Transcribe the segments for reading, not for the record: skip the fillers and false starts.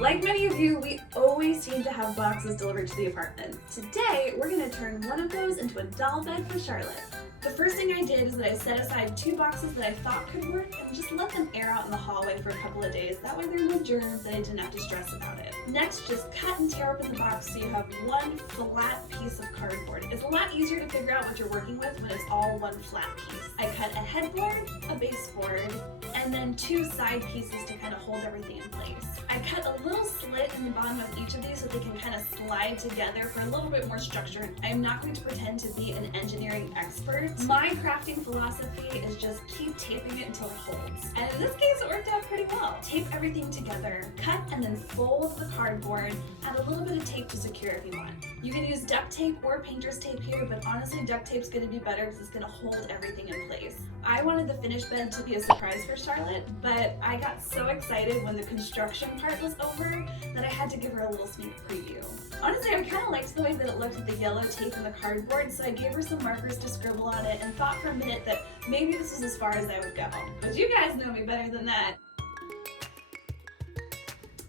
Like many of you, we always seem to have boxes delivered to the apartment. Today, we're gonna turn one of those into a doll bed for Charlotte. The first thing I did is that I set aside 2 boxes that I thought could work and just let them air out in the hallway for a couple of days. That way there are no germs and I didn't have to stress about it. Next, just cut and tear open the box so you have one flat piece of cardboard. It's a lot easier to figure out what you're working with when it's all one flat piece. I cut a headboard, a baseboard, and then 2 side pieces to kind of hold everything in place. I cut a little slit in the bottom of each of these so they can kind of slide together for a little bit more structure. I'm not going to pretend to be an engineering expert. My crafting philosophy is just keep taping it until it holds. And in this case, it worked out pretty well. Tape everything together, cut and then fold the cardboard, add a little bit of tape to secure if you want. You can use duct tape or painter's tape here, but honestly, duct tape's gonna be better because it's gonna hold everything in place. I wanted the finished bed to be a surprise for Charlotte, but I got so excited when the construction part was over that I had to give her a little sneak preview. Honestly, I kind of liked the way that it looked with the yellow tape and the cardboard, so I gave her some markers to scribble on it and thought for a minute that maybe this was as far as I would go. But you guys know me better than that.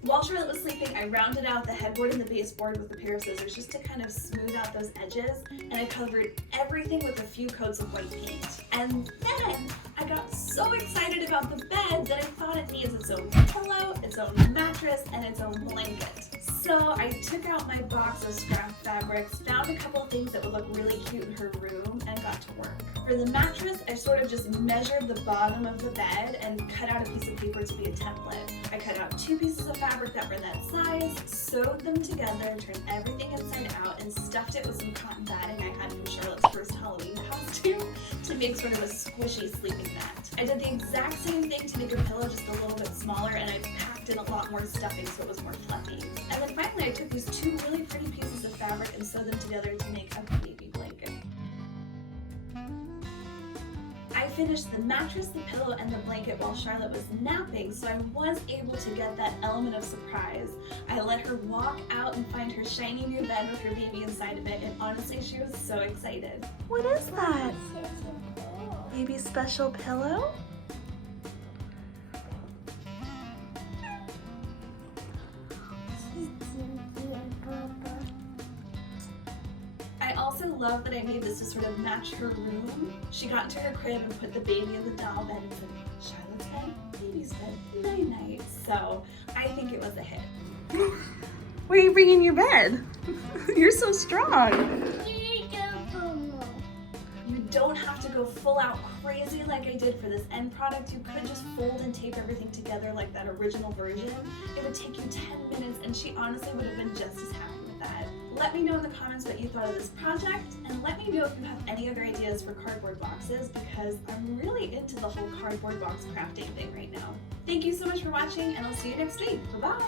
While Charlotte was sleeping, I rounded out the headboard and the baseboard with a pair of scissors just to kind of smooth out those edges, and I covered everything with a few coats of white paint. And then I got so excited about the bed that I thought it needs its own pillow, its own mattress, and its own blanket. So I took out my box of scrap fabrics, found a couple of things that would look really cute in her room, and got to work. For the mattress, I sort of just measured the bottom of the bed and cut out a piece of paper to be a template. I cut out 2 pieces of fabric that were that size, sewed them together, turned everything inside out, and stuffed it with some cotton batting I had from Charlotte's first Halloween costume to make sort of a squishy sleeping mat. I did the exact same thing to make her pillow just a little bit smaller, and I packed in a lot more stuffing so it was more fluffy. And then finally I took these 2 really pretty pieces of fabric and sewed them together to make a baby blanket. I finished the mattress, the pillow, and the blanket while Charlotte was napping, so I was able to get that element of surprise. I let her walk out and find her shiny new bed with her baby inside of it, and honestly, she was so excited. What is that? Baby special pillow? I also love that I made this to sort of match her room. She got into her crib and put the baby in the doll bed and said, Charlotte's bed, baby's bed, night night. So I think it was a hit. Where are you bringing your bed? You're so strong. You don't have to go full out crazy like I did for this end product. You could just fold and tape everything together like that original version. It would take you 10 minutes and she honestly would have been just as happy with that. Let me know in the comments what you thought of this project, and let me know if you have any other ideas for cardboard boxes because I'm really into the whole cardboard box crafting thing right now. Thank you so much for watching, and I'll see you next week. Bye-bye!